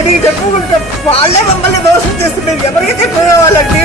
నీకు చెప్పుకుంటే వాళ్ళే మమ్మల్ని మోసం చేస్తున్నారు ఎవరికి చెప్పుకోవాలండి